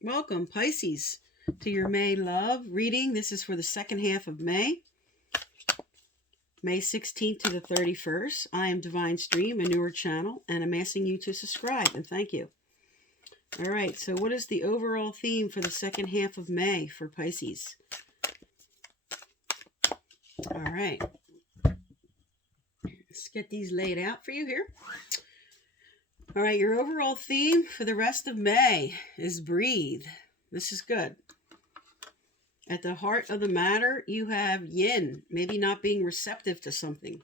Welcome, Pisces, to your May love reading. This is for the second half of May, May 16th to the 31st. I am Divine Stream, a newer channel, and I'm asking you to subscribe, and thank you. All right, so what is the overall theme for the second half of May for Pisces? All right, let's get these laid out for you here. All right, your overall theme for the rest of May is breathe. This is good. At the heart of the matter, you have yin, maybe not being receptive to something.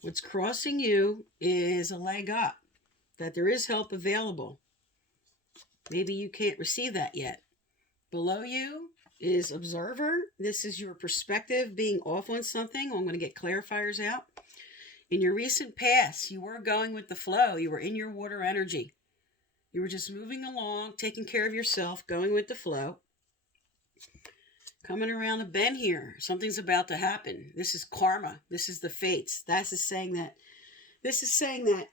What's crossing you is a leg up, that there is help available. Maybe you can't receive that yet. Below you is observer. This is your perspective being off on something. I'm going to get clarifiers out. In your recent past, you were going with the flow. You were in your water energy. You were just moving along, taking care of yourself, going with the flow. Coming around a bend here. Something's about to happen. This is karma. This is the fates. This is saying that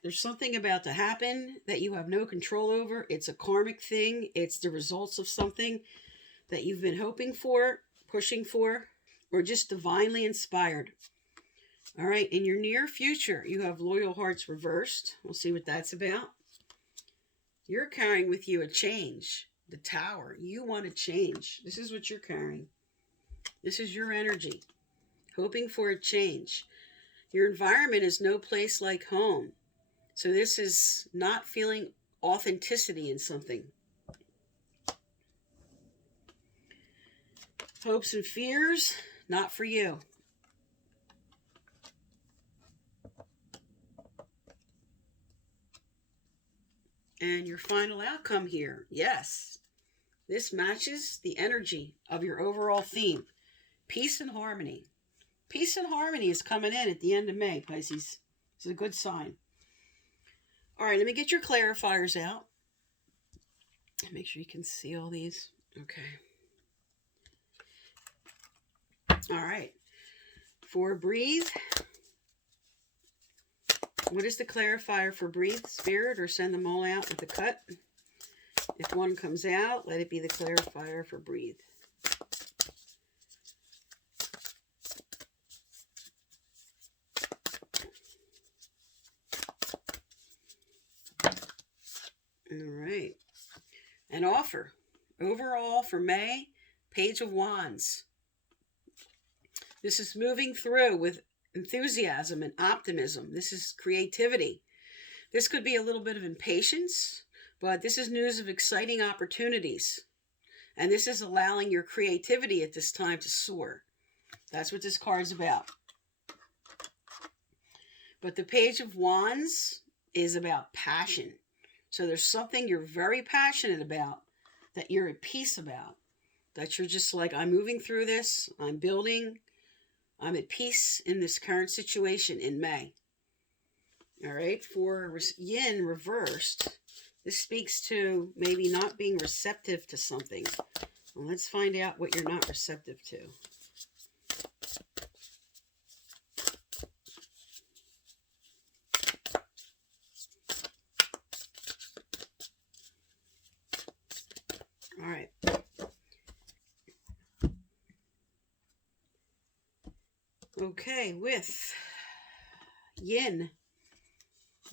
there's something about to happen that you have no control over. It's a karmic thing. It's the results of something that you've been hoping for, pushing for, or just divinely inspired. All right, in your near future, you have loyal hearts reversed. We'll see what that's about. You're carrying with you a change. The Tower. You want to change. This is what you're carrying. This is your energy. Hoping for a change. Your environment is no place like home. So this is not feeling authenticity in something. Hopes and fears, not for you. And your final outcome here, yes, this matches the energy of your overall theme. Peace and harmony. Peace and harmony is coming in at the end of May, Pisces. It's a good sign. All right, let me get your clarifiers out. Make sure you can see all these. Okay. All right. For breathe, what is the clarifier for breathe, Spirit, or send them all out with a cut? If one comes out, let it be the clarifier for breathe. All right. An offer. Overall for May, Page of Wands. This is moving through with enthusiasm and optimism. This is creativity. This could be a little bit of impatience, but this is news of exciting opportunities. And this is allowing your creativity at this time to soar. That's what this card's about. But the Page of Wands is about passion. So there's something you're very passionate about, that you're at peace about, that you're just like, I'm moving through this, I'm building, I'm at peace in this current situation in May. All right, for yin reversed, this speaks to maybe not being receptive to something. Well, let's find out what you're not receptive to. All right. Okay, with yin,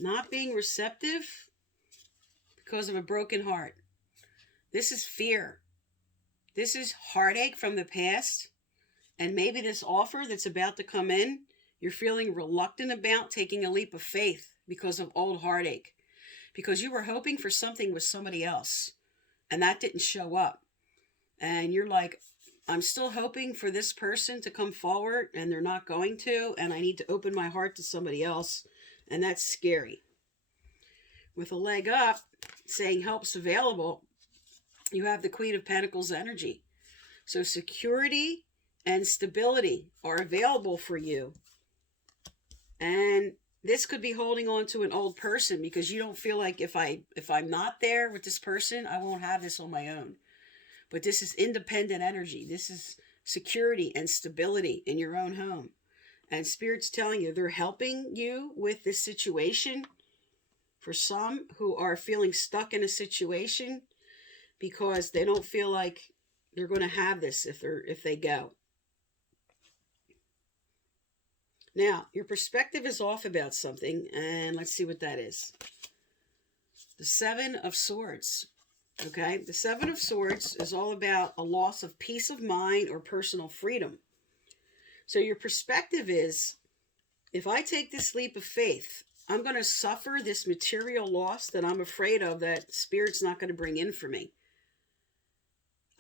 not being receptive because of a broken heart. This is fear. This is heartache from the past. And maybe this offer that's about to come in, you're feeling reluctant about taking a leap of faith because of old heartache. Because you were hoping for something with somebody else. And that didn't show up. And you're like, I'm still hoping for this person to come forward, and they're not going to, and I need to open my heart to somebody else, and that's scary. With a leg up, saying help's available, you have the Queen of Pentacles energy. So security and stability are available for you. And this could be holding on to an old person because you don't feel like if I'm not there with this person, I won't have this on my own. But this is independent energy. This is security and stability in your own home. And Spirit's telling you they're helping you with this situation. For some who are feeling stuck in a situation, because they don't feel like they're going to have this if they go. Now, your perspective is off about something, and let's see what that is. The Seven of Swords. Okay, the Seven of Swords is all about a loss of peace of mind or personal freedom. So your perspective is, if I take this leap of faith, I'm going to suffer this material loss that I'm afraid of, that Spirit's not going to bring in for me.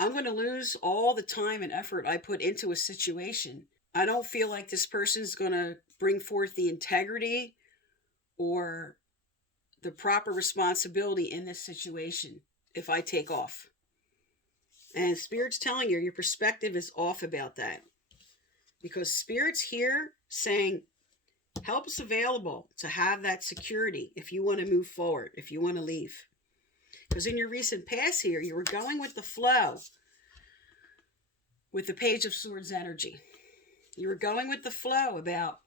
I'm going to lose all the time and effort I put into a situation. I don't feel like this person's going to bring forth the integrity or the proper responsibility in this situation if I take off. And Spirit's telling you your perspective is off about that. Because Spirit's here saying, help is available to have that security if you want to move forward, if you want to leave. Because in your recent past here, you were going with the flow with the Page of Swords energy. You were going with the flow about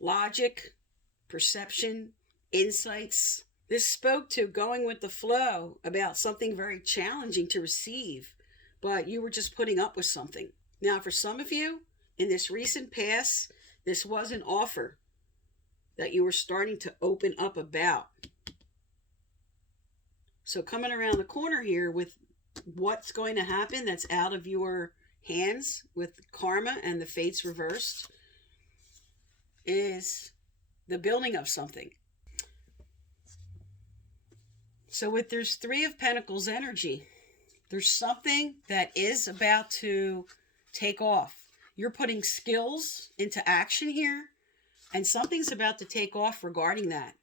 logic, perception, insights. This spoke to going with the flow about something very challenging to receive, but you were just putting up with something. Now, for some of you, in this recent past, this was an offer that you were starting to open up about. So coming around the corner here with what's going to happen that's out of your hands with karma and the fates reversed is the building of something. So with there's Three of Pentacles energy, there's something that is about to take off. You're putting skills into action here, and something's about to take off regarding that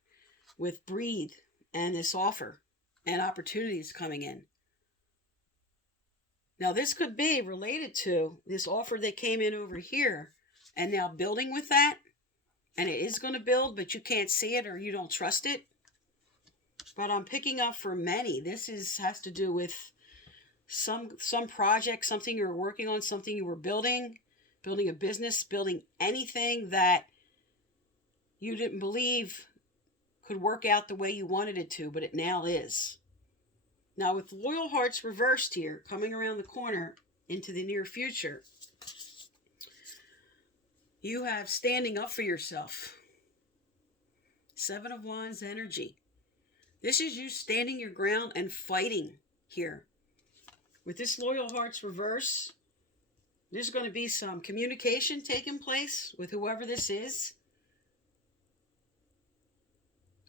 with Breathe and this offer and opportunities coming in. Now, this could be related to this offer that came in over here and now building with that. And it is going to build, but you can't see it or you don't trust it. But I'm picking up for many. This has to do with some project, something you were working on, something you were building a business, building anything that you didn't believe could work out the way you wanted it to, but it now is. Now, with Loyal Hearts reversed here, coming around the corner into the near future, you have standing up for yourself. Seven of Wands energy. This is you standing your ground and fighting here. With this Loyal Hearts reverse, there's going to be some communication taking place with whoever this is.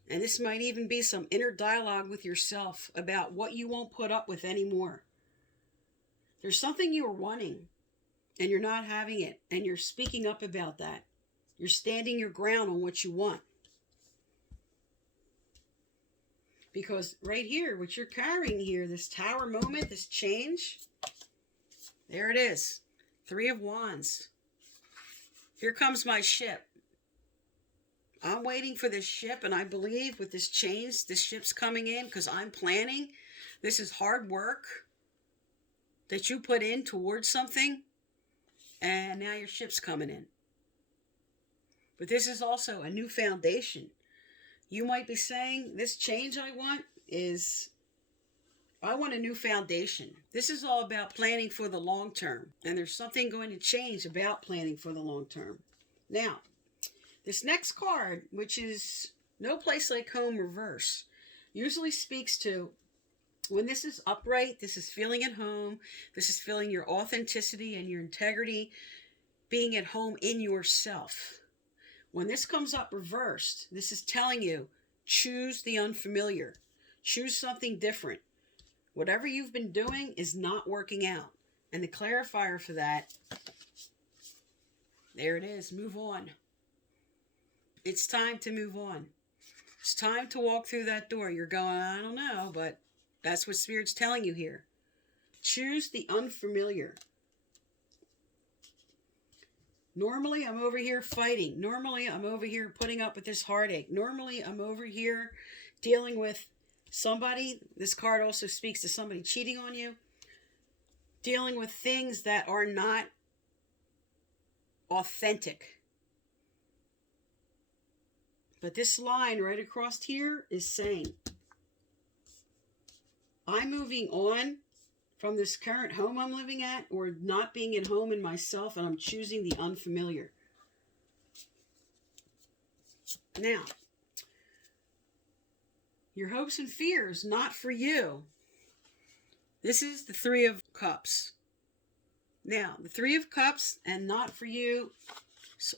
And this might even be some inner dialogue with yourself about what you won't put up with anymore. There's something you were wanting and you're not having it, and you're speaking up about that. You're standing your ground on what you want. Because right here, what you're carrying here, this Tower moment, this change, there it is. Three of Wands. Here comes my ship. I'm waiting for this ship, and I believe with this change, this ship's coming in because I'm planning. This is hard work that you put in towards something, and now your ship's coming in. But this is also a new foundation. You might be saying, this change I want a new foundation. This is all about planning for the long term, and there's something going to change about planning for the long term. Now, this next card, which is No Place Like Home reverse, usually speaks to when this is upright, this is feeling at home, this is feeling your authenticity and your integrity, being at home in yourself. When this comes up reversed, this is telling you, choose the unfamiliar. Choose something different. Whatever you've been doing is not working out. And the clarifier for that, there it is, move on. It's time to move on. It's time to walk through that door. You're going, I don't know, but that's what Spirit's telling you here. Choose the unfamiliar. Normally, I'm over here fighting. Normally, I'm over here putting up with this heartache. Normally, I'm over here dealing with somebody. This card also speaks to somebody cheating on you. Dealing with things that are not authentic. But this line right across here is saying, I'm moving on from this current home I'm living at, or not being at home in myself, and I'm choosing the unfamiliar. Now, your hopes and fears, not for you. This is the Three of Cups. Now, the Three of Cups and not for you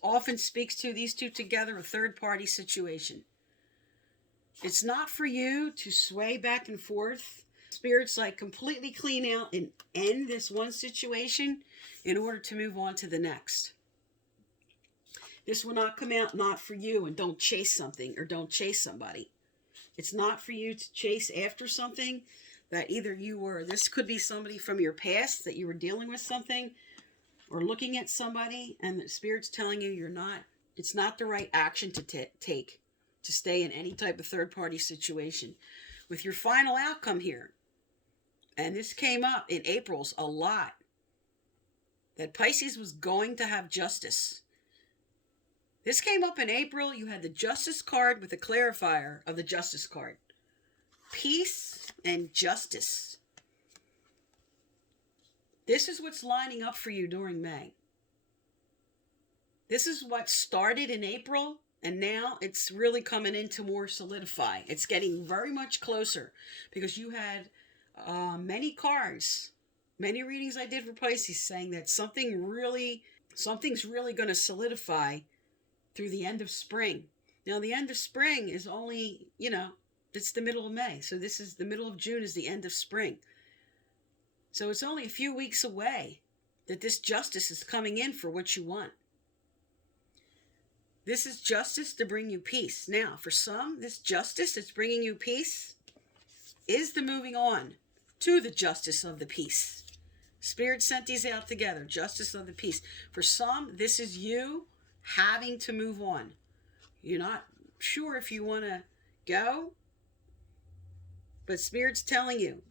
often speaks to these two together, a third-party situation. It's not for you to sway back and forth. Spirits like completely clean out and end this one situation in order to move on to the next. This will not come out not for you, and don't chase something or don't chase somebody. It's not for you to chase after something that either you were, this could be somebody from your past that you were dealing with something, or looking at somebody and the Spirit's telling you it's not the right action to take to stay in any type of third-party situation. With your final outcome here, and this came up in April's a lot, that Pisces was going to have justice. This came up in April. You had the Justice card with the clarifier of the Justice card. Peace and justice. This is what's lining up for you during May. This is what started in April, and now it's really coming in to more solidify. It's getting very much closer because you had many cards, many readings I did for Pisces saying that something's really going to solidify through the end of spring. Now, the end of spring is only, it's the middle of May. So this is the middle of June is the end of spring. So it's only a few weeks away that this justice is coming in for what you want. This is justice to bring you peace. Now, for some, this justice that's bringing you peace is the moving on to the justice of the peace. Spirit sent these out together, justice of the peace. For some, this is you having to move on. You're not sure if you want to go, but Spirit's telling you,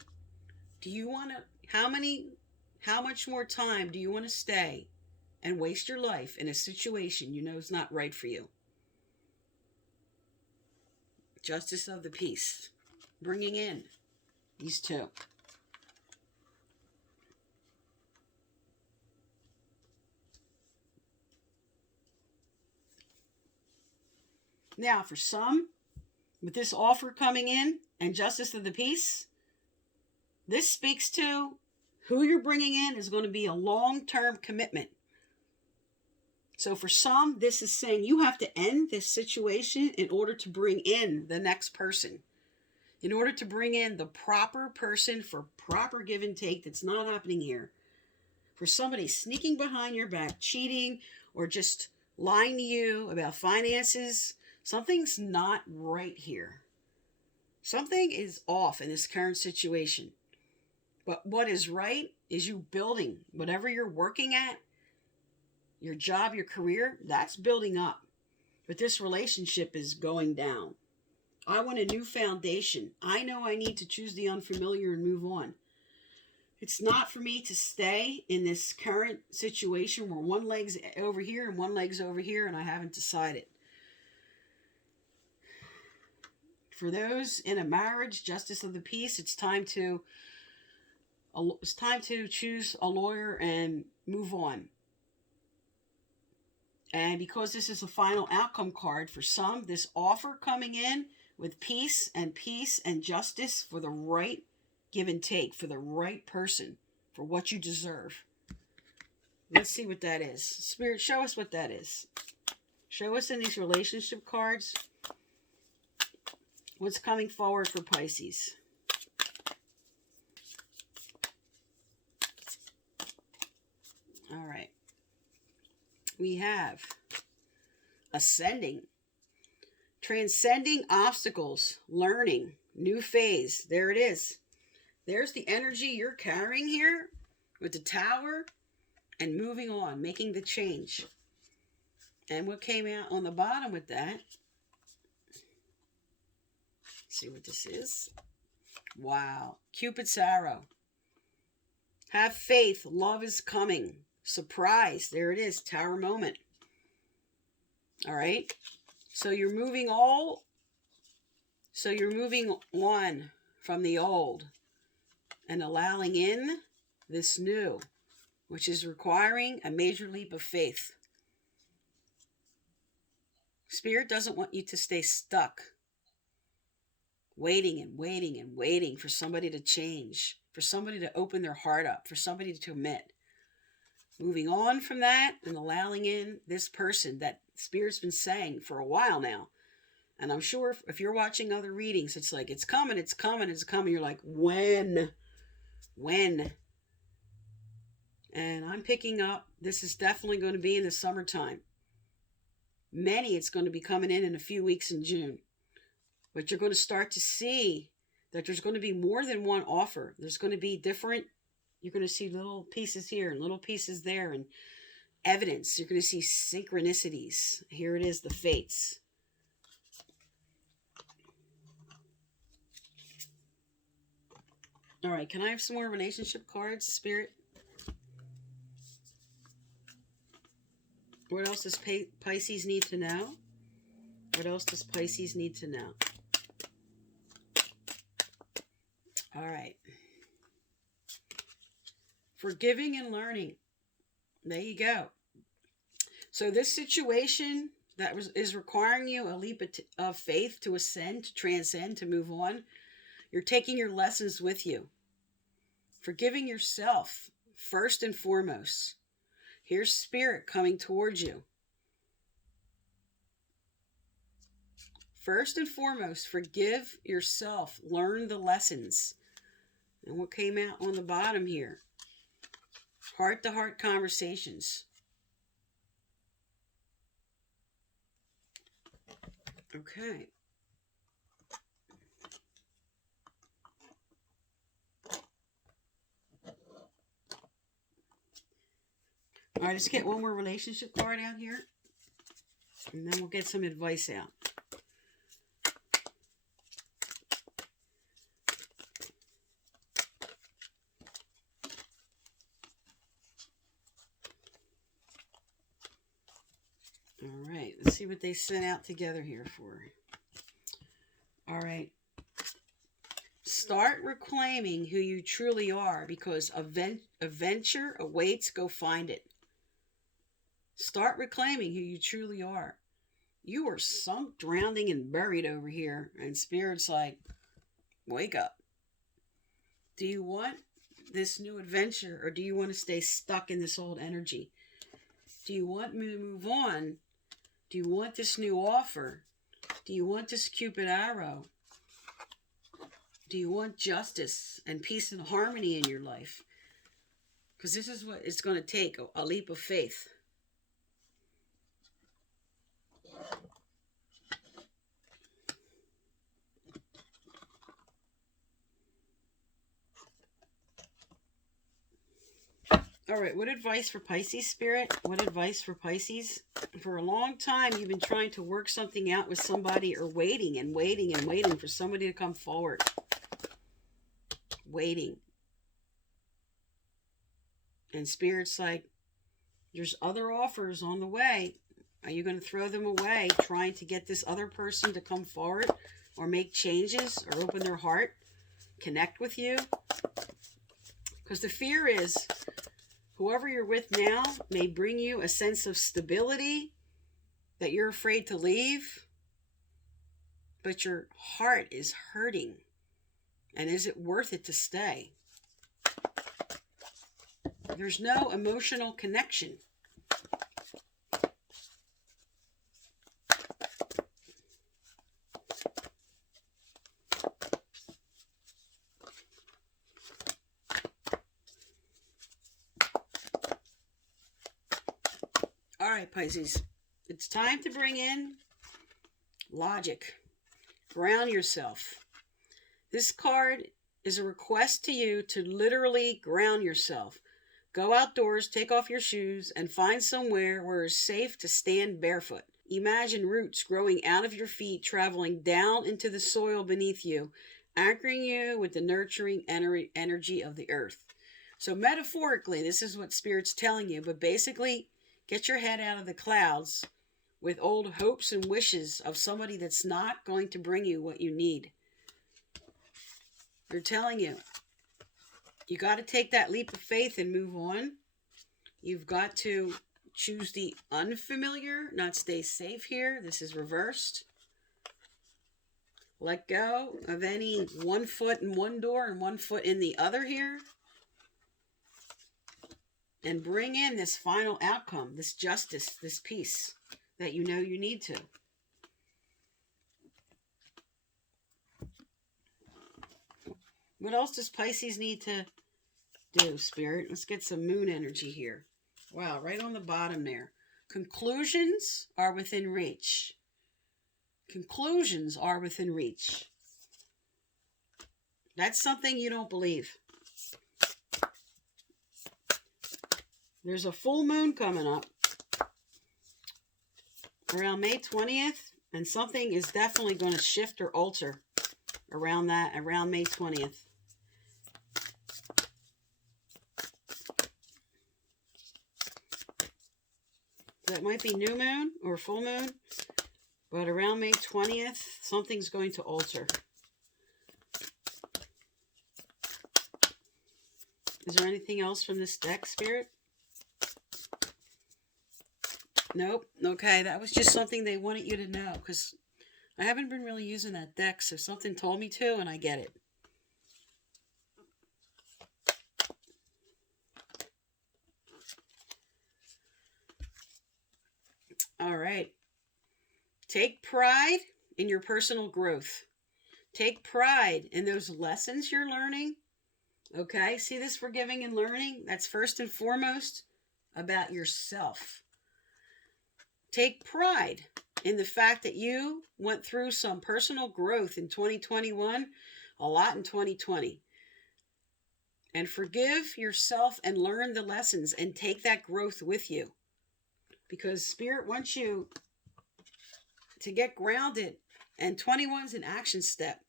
do you want to, how much more time do you want to stay and waste your life in a situation you know is not right for you? Justice of the peace, bringing in these two. Now, for some, with this offer coming in and justice of the peace, this speaks to who you're bringing in is going to be a long-term commitment. So for some, this is saying you have to end this situation in order to bring in the next person. In order to bring in the proper person for proper give and take that's not happening here. For somebody sneaking behind your back, cheating, or just lying to you about finances, something's not right here. Something is off in this current situation. But what is right is you building whatever you're working at, your job, your career, that's building up. But this relationship is going down. I want a new foundation. I know I need to choose the unfamiliar and move on. It's not for me to stay in this current situation where one leg's over here and one leg's over here and I haven't decided. For those in a marriage, justice of the peace, it's time to choose a lawyer and move on. And because this is a final outcome card, for some, this offer coming in with peace and justice for the right give and take, for the right person, for what you deserve. Let's see what that is. Spirit, show us what that is. Show us in these relationship cards what's coming forward for Pisces. All right. We have ascending, transcending obstacles, learning, new phase. There it is. There's the energy you're carrying here with the Tower and moving on, making the change. And what came out on the bottom with that, let's see what this is. Wow. Cupid's arrow. Have faith. Love is coming. Surprise. There it is. Tower moment. All right. So you're moving on from the old. and allowing in this new, which is requiring a major leap of faith. Spirit doesn't want you to stay stuck, waiting and waiting and waiting for somebody to change, for somebody to open their heart up, for somebody to commit. Moving on from that and allowing in this person that Spirit's been saying for a while now. And I'm sure if you're watching other readings, it's like, it's coming, it's coming, it's coming. You're like, when? And I'm picking up, this is definitely going to be in the summertime. Many, it's going to be coming in a few weeks in June. But you're going to start to see that there's going to be more than one offer. There's going to be different, you're going to see little pieces here and little pieces there and evidence. You're going to see synchronicities. Here it is, the fates. All right, can I have some more relationship cards, Spirit? What else does Pisces need to know? What else does Pisces need to know? All right. Forgiving and learning. There you go. So this situation that is requiring you a leap of faith to ascend, to transcend, to move on. You're taking your lessons with you. Forgiving yourself, first and foremost. Here's Spirit coming towards you. First and foremost, forgive yourself. Learn the lessons. And what came out on the bottom here? Heart-to-heart conversations. Okay. All right, let's get one more relationship card out here. And then we'll get some advice out. All right, let's see what they sent out together here for. All right. Start reclaiming who you truly are, because a venture awaits. Go find it. Start reclaiming who you truly are. You are sunk, drowning, and buried over here. And Spirit's like, wake up. Do you want this new adventure, or do you want to stay stuck in this old energy? Do you want me to move on? Do you want this new offer? Do you want this Cupid arrow? Do you want justice and peace and harmony in your life? Because this is what it's going to take, a leap of faith. All right, what advice for Pisces, Spirit? What advice for Pisces? For a long time, you've been trying to work something out with somebody, or waiting and waiting and waiting for somebody to come forward. Waiting. And Spirit's like, there's other offers on the way. Are you going to throw them away, trying to get this other person to come forward or make changes or open their heart, connect with you? Because the fear is, whoever you're with now may bring you a sense of stability that you're afraid to leave, but your heart is hurting. And is it worth it to stay? There's no emotional connection. All right, Pisces, it's time to bring in logic. Ground yourself. This card is a request to you to literally ground yourself. Go outdoors, take off your shoes, and find somewhere where it's safe to stand barefoot. Imagine roots growing out of your feet, traveling down into the soil beneath you, anchoring you with the nurturing energy of the earth. So metaphorically, this is what Spirit's telling you, but basically, get your head out of the clouds with old hopes and wishes of somebody that's not going to bring you what you need. They're telling you, You got to take that leap of faith and move on. You've got to choose the unfamiliar, not stay safe here. This is reversed. Let go of any 1 foot in one door and 1 foot in the other here. And bring in this final outcome, this justice, this peace that you know you need to. What else does Pisces need to do, Spirit? Let's get some moon energy here. Wow, right on the bottom there. Conclusions are within reach. Conclusions are within reach. That's something you don't believe. There's a full moon coming up around May 20th, and something is definitely going to shift or alter around May 20th. That might be new moon or full moon, but around May 20th, something's going to alter. Is there anything else from this deck, Spirit? Nope. Okay, that was just something they wanted you to know, because I haven't been really using that deck, so something told me to, and I get it. All right. Take pride in your personal growth. Take pride in those lessons you're learning. Okay, see this forgiving and learning? That's first and foremost about yourself. Take pride in the fact that you went through some personal growth in 2021, a lot in 2020. And forgive yourself and learn the lessons and take that growth with you. Because Spirit wants you to get grounded. And 21 is an action step.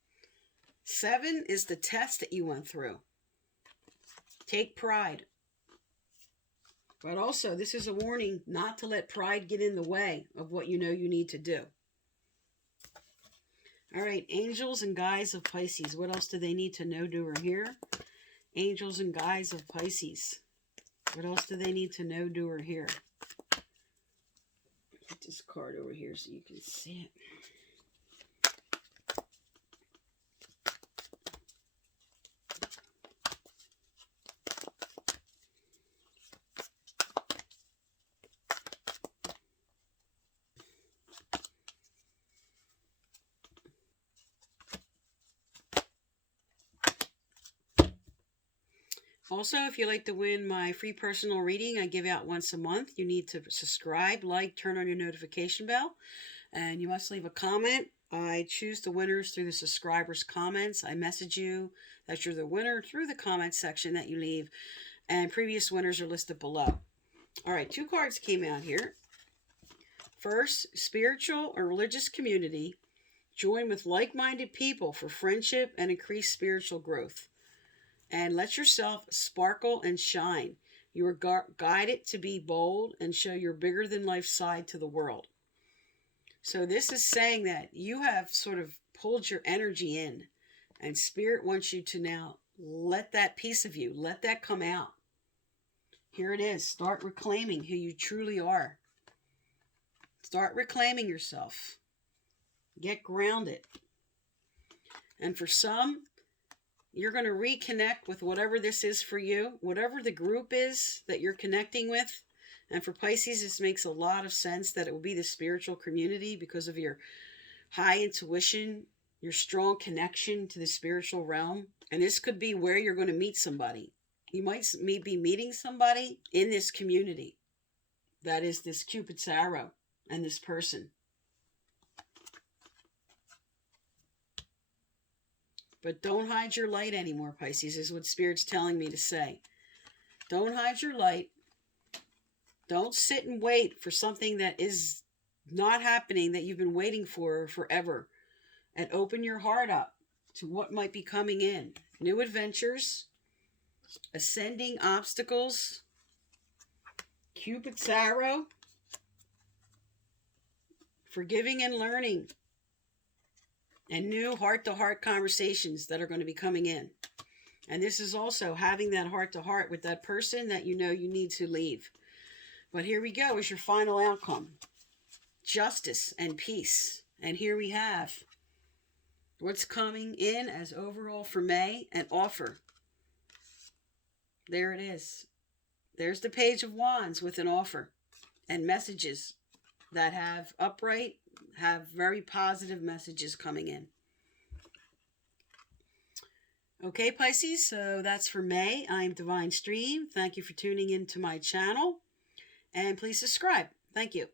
7 is the test that you went through. Take pride. But also, this is a warning not to let pride get in the way of what you know you need to do. All right, angels and guides of Pisces. What else do they need to know, do, or hear? Angels and guides of Pisces. What else do they need to know, do, or hear? Put this card over here so you can see it. Also, if you'd like to win my free personal reading I give out once a month, you need to subscribe, like, turn on your notification bell, and you must leave a comment. I choose the winners through the subscribers' comments. I message you that you're the winner through the comment section that you leave, and previous winners are listed below. All right, 2 cards came out here. First, spiritual or religious community. Join with like-minded people for friendship and increased spiritual growth. And let yourself sparkle and shine. You are guided to be bold and show your bigger-than-life side to the world. So this is saying that you have sort of pulled your energy in. And Spirit wants you to now let that piece of you, let that come out. Here it is. Start reclaiming who you truly are. Start reclaiming yourself. Get grounded. And for some, you're going to reconnect with whatever this is for you, whatever the group is that you're connecting with. And for Pisces, this makes a lot of sense that it will be the spiritual community because of your high intuition, your strong connection to the spiritual realm. And this could be where you're going to meet somebody. You might be meeting somebody in this community. That is this Cupid's arrow and this person. But don't hide your light anymore, Pisces, is what Spirit's telling me to say. Don't hide your light. Don't sit and wait for something that is not happening, that you've been waiting for forever. And open your heart up to what might be coming in. New adventures, ascending obstacles, Cupid's arrow, forgiving and learning, and new heart-to-heart conversations that are going to be coming in. And this is also having that heart-to-heart with that person that you know you need to leave. But here we go is your final outcome. Justice and peace. And here we have what's coming in as overall for May, an offer. There it is. There's the Page of Wands with an offer and messages that have upright, have very positive messages coming in. Okay, Pisces, so that's for May. I'm Divine Stream. Thank you for tuning in to my channel. And please subscribe. Thank you.